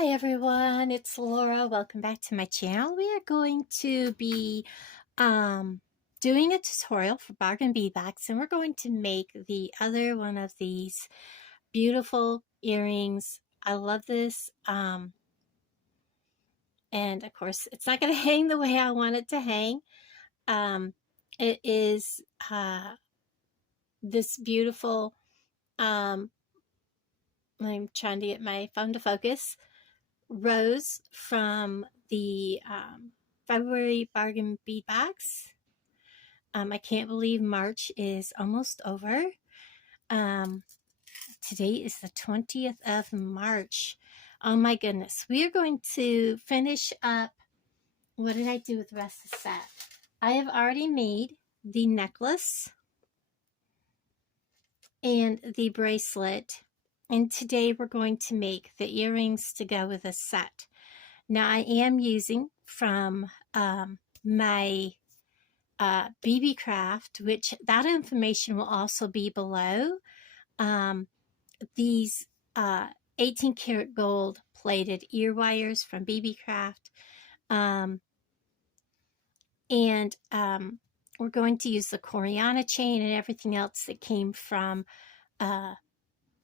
Hi everyone, it's Laura. Welcome back to my channel. We are going to be doing a tutorial for bargain beadbox, and we're going to make the other one of these beautiful earrings. I love this, and of course it's not going to hang the way I want it to hang. It is this beautiful, I'm trying to get my phone to focus, rose from the February bargain bead box. I can't believe March is almost over. Today is the 20th of March. Oh my goodness. We are going to finish up. What did I do with the rest of the set? I have already made the necklace and the bracelet. And today we're going to make the earrings to go with the set. Now I am using from my Beebeecraft, which that information will also be below. These 18 karat gold plated ear wires from Beebeecraft. We're going to use the Coriana chain and everything else that came from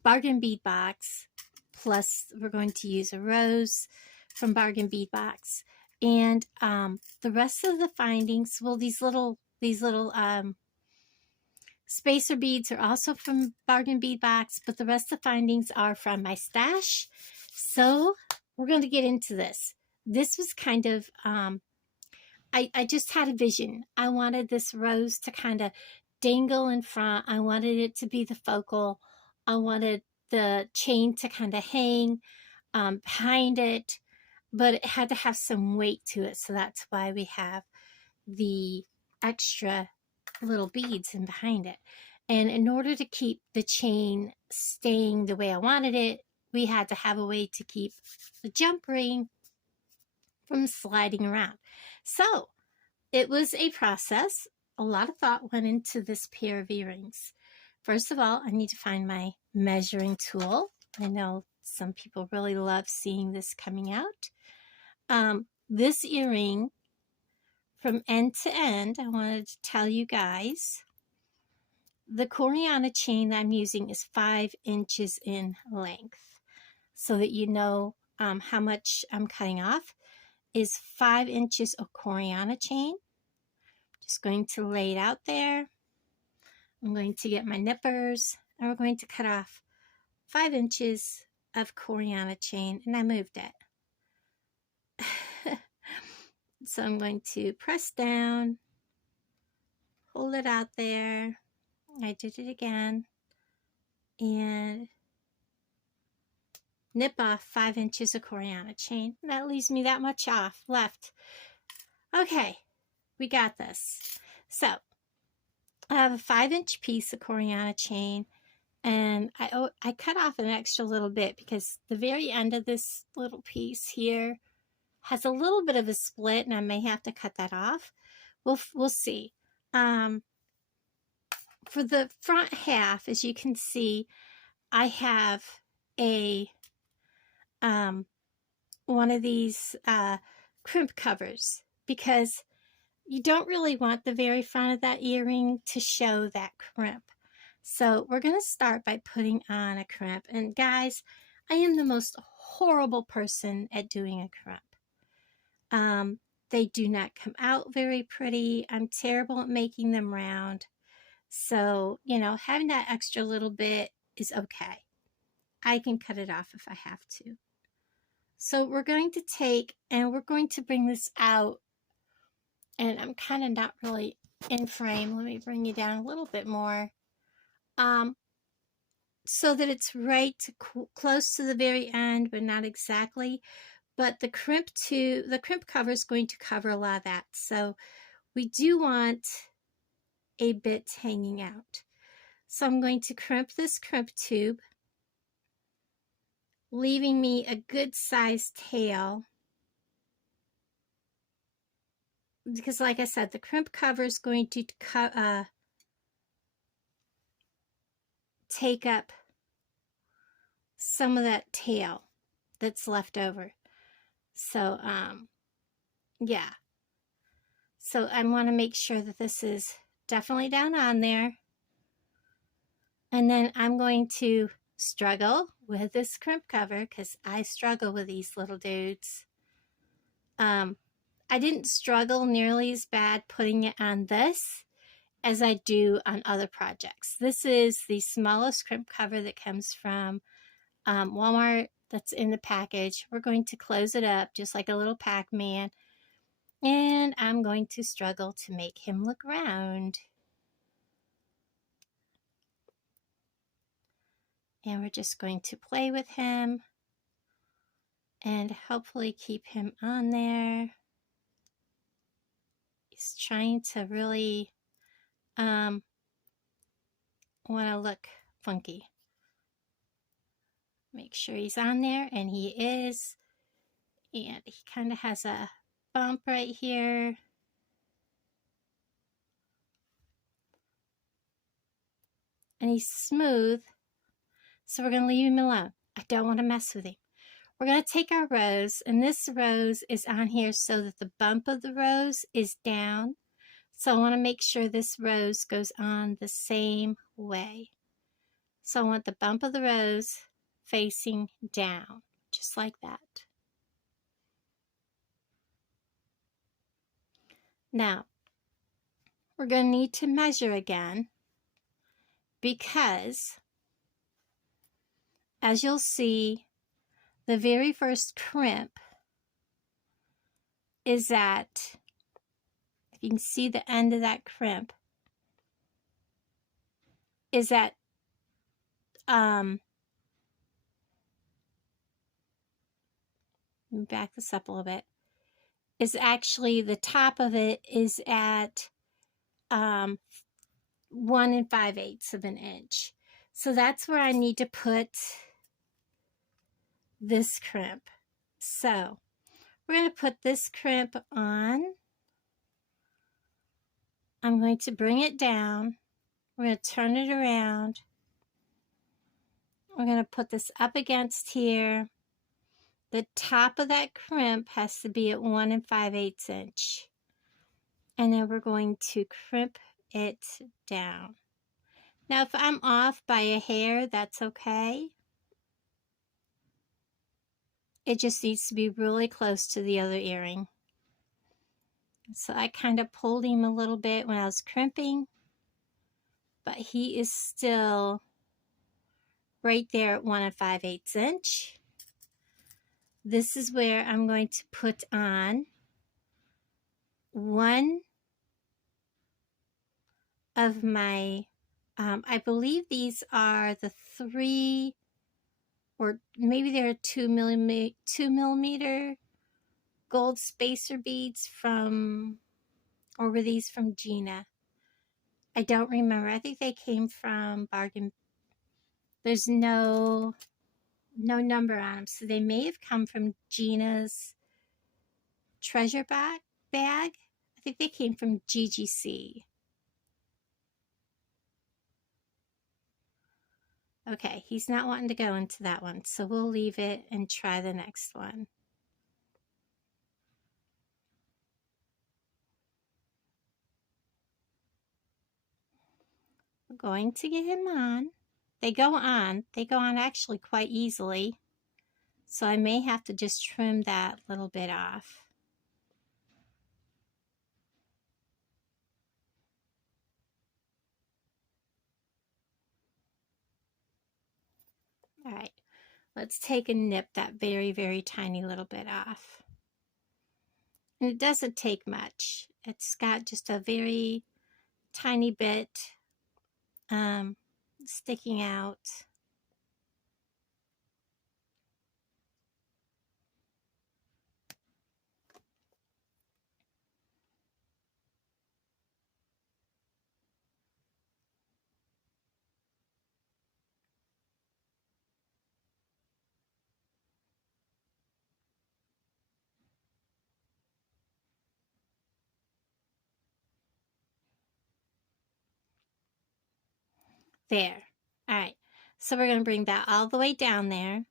Bargain Bead Box. Plus, we're going to use a rose from Bargain Bead Box. And the rest of the findings, well, these little spacer beads are also from Bargain Bead Box, but the rest of the findings are from my stash. So we're going to get into this. This was kind of, I just had a vision. I wanted this rose to kind of dangle in front. I wanted it to be the focal. I wanted the chain to kind of hang behind it, but it had to have some weight to it. So that's why we have the extra little beads in behind it. And in order to keep the chain staying the way I wanted it, we had to have a way to keep the jump ring from sliding around. So it was a process. A lot of thought went into this pair of earrings. First of all, I need to find my measuring tool. I know some people really love seeing this coming out. This earring, from end to end, I wanted to tell you guys, the Coriana chain that I'm using is 5 inches in length. So that you know how much I'm cutting off is 5 inches of Coriana chain. Just going to lay it out there. I'm going to get my nippers, and we're going to cut off 5 inches of Coriana chain, and I moved it. So I'm going to press down, hold it out there. I did it again, and nip off 5 inches of Coriana chain. That leaves me that much off left. Okay, we got this. So I have a 5-inch piece of Coriana chain, and I cut off an extra little bit because the very end of this little piece here has a little bit of a split, and I may have to cut that off. We'll see. For the front half, as you can see, I have a one of these crimp covers, because you don't really want the very front of that earring to show that crimp. So we're going to start by putting on a crimp. And guys, I am the most horrible person at doing a crimp. They do not come out very pretty. I'm terrible at making them round. So, you know, having that extra little bit is okay. I can cut it off if I have to. So we're going to take, and we're going to bring this out, and I'm kind of not really in frame. Let me bring you down a little bit more, so that it's right close to the very end, but not exactly. But the crimp cover is going to cover a lot of that. So we do want a bit hanging out. So I'm going to crimp this crimp tube, leaving me a good sized tail. Because like I said, the crimp cover is going to take up some of that tail. that's left over. So, yeah. So I want to make sure that this is definitely down on there. And then I'm going to struggle with this crimp cover because I struggle with these little dudes. I didn't struggle nearly as bad putting it on this as I do on other projects. This is the smallest crimp cover that comes from Walmart that's in the package. We're going to close it up just like a little Pac-Man. And I'm going to struggle to make him look round. And we're just going to play with him and hopefully keep him on there. He's trying to really want to look funky. Make sure he's on there, and he is. And he kind of has a bump right here. And he's smooth, so we're going to leave him alone. I don't want to mess with him. We're going to take our rose, and this rose is on here so that the bump of the rose is down. So I want to make sure this rose goes on the same way. So I want the bump of the rose facing down, just like that. Now, we're going to need to measure again because, as you'll see, the very first crimp is at, if you can see the end of that crimp, is at, let me back this up a little bit, is actually the top of it is at 1 5/8 of an inch. So that's where I need to put this crimp. So we're going to put this crimp on. I'm going to bring it down. We're going to turn it around. We're going to put this up against here. The top of that crimp has to be at 1 5/8 inch. And then we're going to crimp it down. Now, if I'm off by a hair, that's okay. It just needs to be really close to the other earring. So I kind of pulled him a little bit when I was crimping, but he is still right there at 1 5/8 inch. This is where I'm going to put on one of my, I believe these are the 3, or maybe they're 2 millimeter gold spacer beads from, or were these from Gina? I don't remember. I think they came from Bargain. There's no number on them, so they may have come from Gina's treasure bag. I think they came from GGC. Okay, he's not wanting to go into that one, so we'll leave it and try the next one. We're going to get him on. They go on actually quite easily, so I may have to just trim that little bit off. All right, let's take and nip that very, very tiny little bit off. And it doesn't take much. It's got just a very tiny bit sticking out. There. All right. So we're going to bring that all the way down there.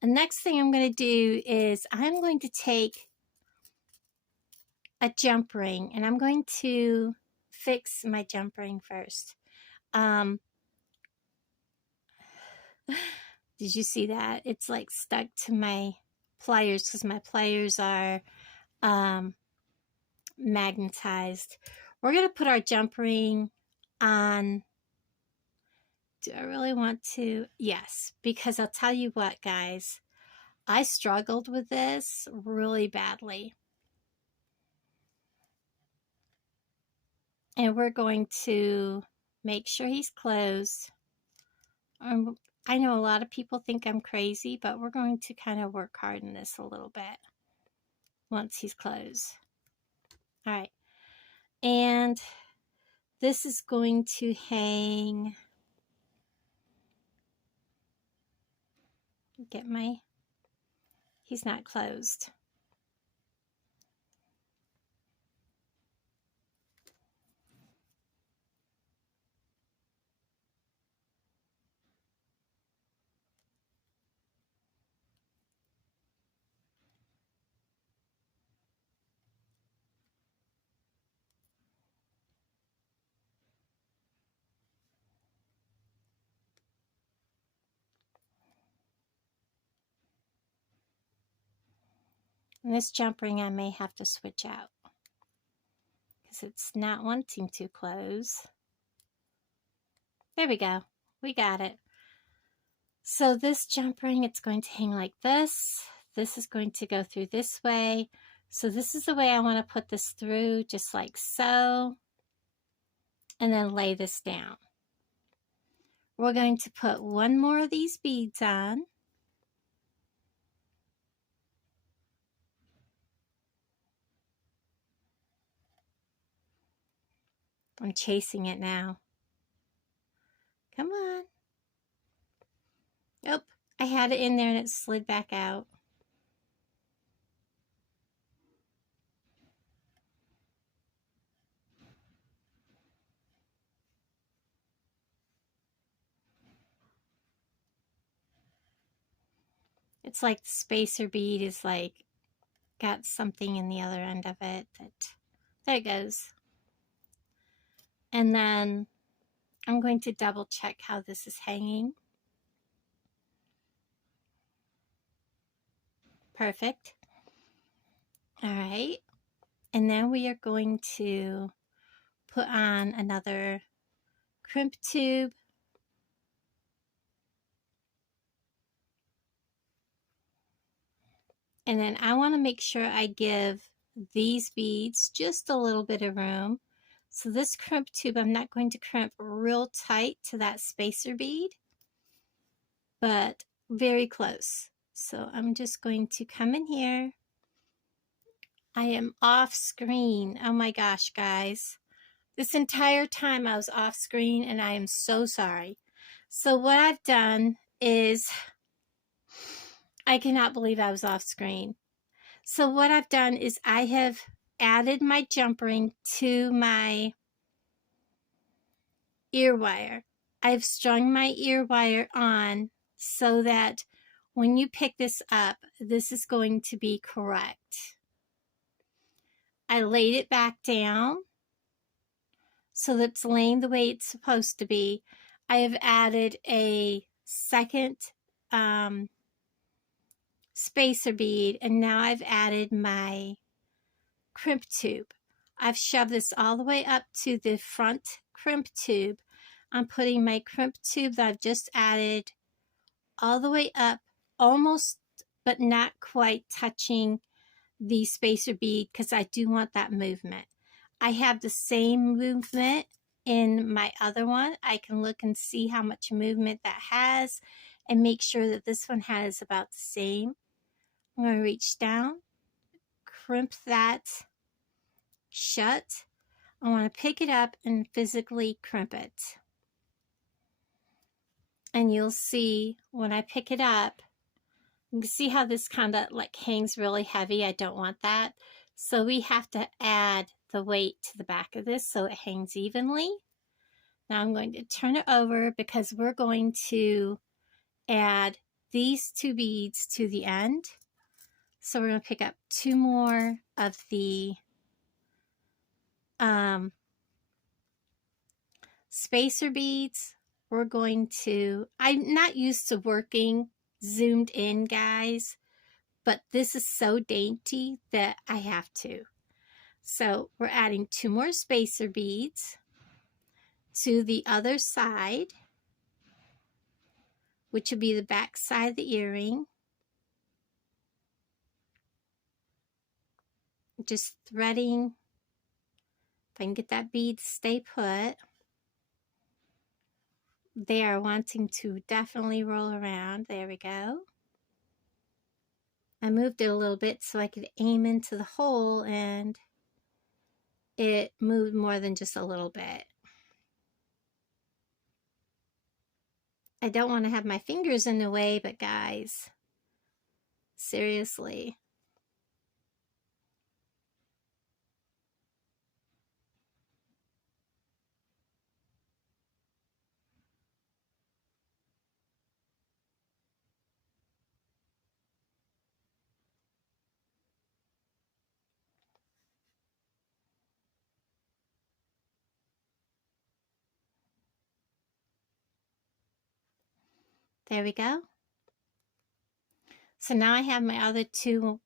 The next thing I'm going to do is I'm going to take a jump ring, and I'm going to fix my jump ring first. Did you see that? It's like stuck to my pliers because my pliers are magnetized. We're going to put our jump ring on. Do I really want to? Yes, because I'll tell you what, guys. I struggled with this really badly. And we're going to make sure he's closed. I know a lot of people think I'm crazy, but we're going to kind of work hard in this a little bit once he's closed. All right. And this is going to hang. He's not closed. And this jump ring I may have to switch out because it's not wanting to close. There we go. We got it. So this jump ring, it's going to hang like this. This is going to go through this way. So this is the way I want to put this through, just like so. And then lay this down. We're going to put one more of these beads on. I'm chasing it now. Come on. Oh, I had it in there and it slid back out. It's like the spacer bead is like got something in the other end of it. There it goes. And then I'm going to double check how this is hanging. Perfect. All right. And then we are going to put on another crimp tube. And then I want to make sure I give these beads just a little bit of room. So this crimp tube, I'm not going to crimp real tight to that spacer bead, but very close. So I'm just going to come in here. I am off screen. Oh my gosh, guys. This entire time I was off screen and I am so sorry. So what I've done is, I cannot believe I was off screen. So what I've done is I have added my jump ring to my ear wire. I've strung my ear wire on so that when you pick this up, this is going to be correct. I laid it back down so that it's laying the way it's supposed to be. I have added a second spacer bead, and now I've added my crimp tube. I've shoved this all the way up to the front crimp tube. I'm putting my crimp tube that I've just added all the way up, almost but not quite touching the spacer bead because I do want that movement. I have the same movement in my other one. I can look and see how much movement that has and make sure that this one has about the same. I'm going to reach down, crimp that shut. I want to pick it up and physically crimp it. And you'll see when I pick it up, you can see how this kind of like hangs really heavy. I don't want that. So we have to add the weight to the back of this so it hangs evenly. Now I'm going to turn it over because we're going to add these 2 beads to the end. So we're going to pick up 2 more of the spacer beads. We're going to, I'm not used to working zoomed in, guys, but this is so dainty that I have to. So we're adding 2 more spacer beads to the other side, which will be the back side of the earring. Just threading. If I can get that bead to stay put. They are wanting to definitely roll around. There we go. I moved it a little bit so I could aim into the hole, and it moved more than just a little bit. I don't want to have my fingers in the way, but guys, seriously. There we go. So now I have my other 2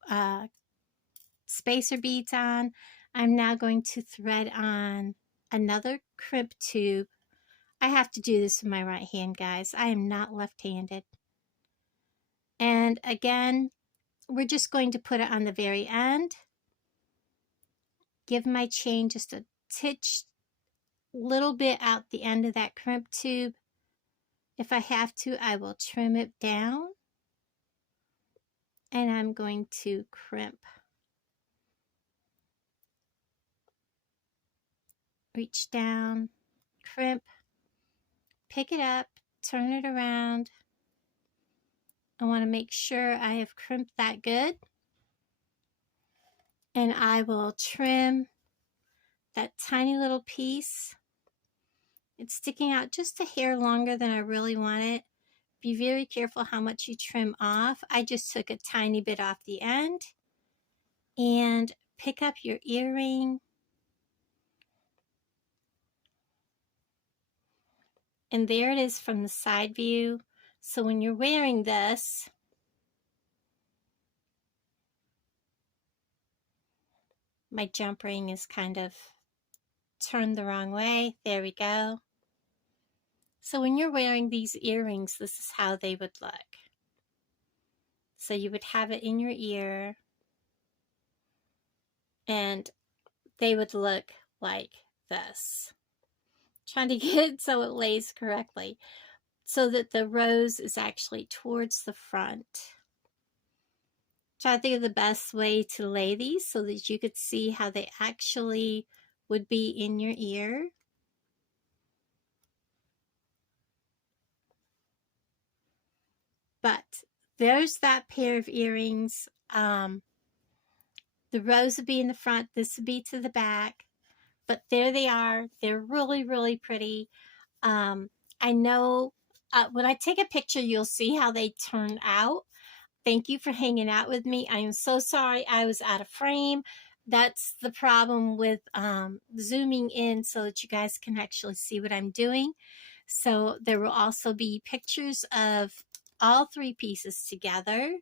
spacer beads on. I'm now going to thread on another crimp tube. I have to do this with my right hand, guys. I am not left-handed. And again, we're just going to put it on the very end. Give my chain just a titch, little bit out the end of that crimp tube. If I have to, I will trim it down. And I'm going to crimp. Reach down, crimp, pick it up, turn it around. I want to make sure I have crimped that good. And I will trim that tiny little piece. It's sticking out just a hair longer than I really want it. Be very careful how much you trim off. I just took a tiny bit off the end. And pick up your earring. And there it is from the side view. So when you're wearing this, my jump ring is kind of turned the wrong way. There we go. So when you're wearing these earrings, this is how they would look. So you would have it in your ear, and they would look like this. Trying to get it so it lays correctly, so that the rose is actually towards the front. Try to think of the best way to lay these so that you could see how they actually would be in your ear. But there's that pair of earrings. The rose would be in the front, this would be to the back. But there they are. They're really, really pretty. I know when I take a picture, you'll see how they turn out. Thank you for hanging out with me. I am so sorry I was out of frame. That's the problem with zooming in so that you guys can actually see what I'm doing. So there will also be pictures of all 3 pieces together.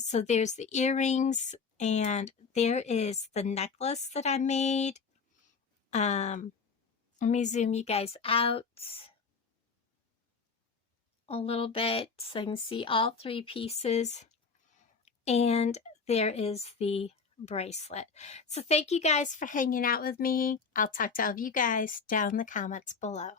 So there's the earrings, and there is the necklace that I made. Let me zoom you guys out a little bit so I can see all 3 pieces. And there is the bracelet. So thank you guys for hanging out with me. I'll talk to all of you guys down in the comments below.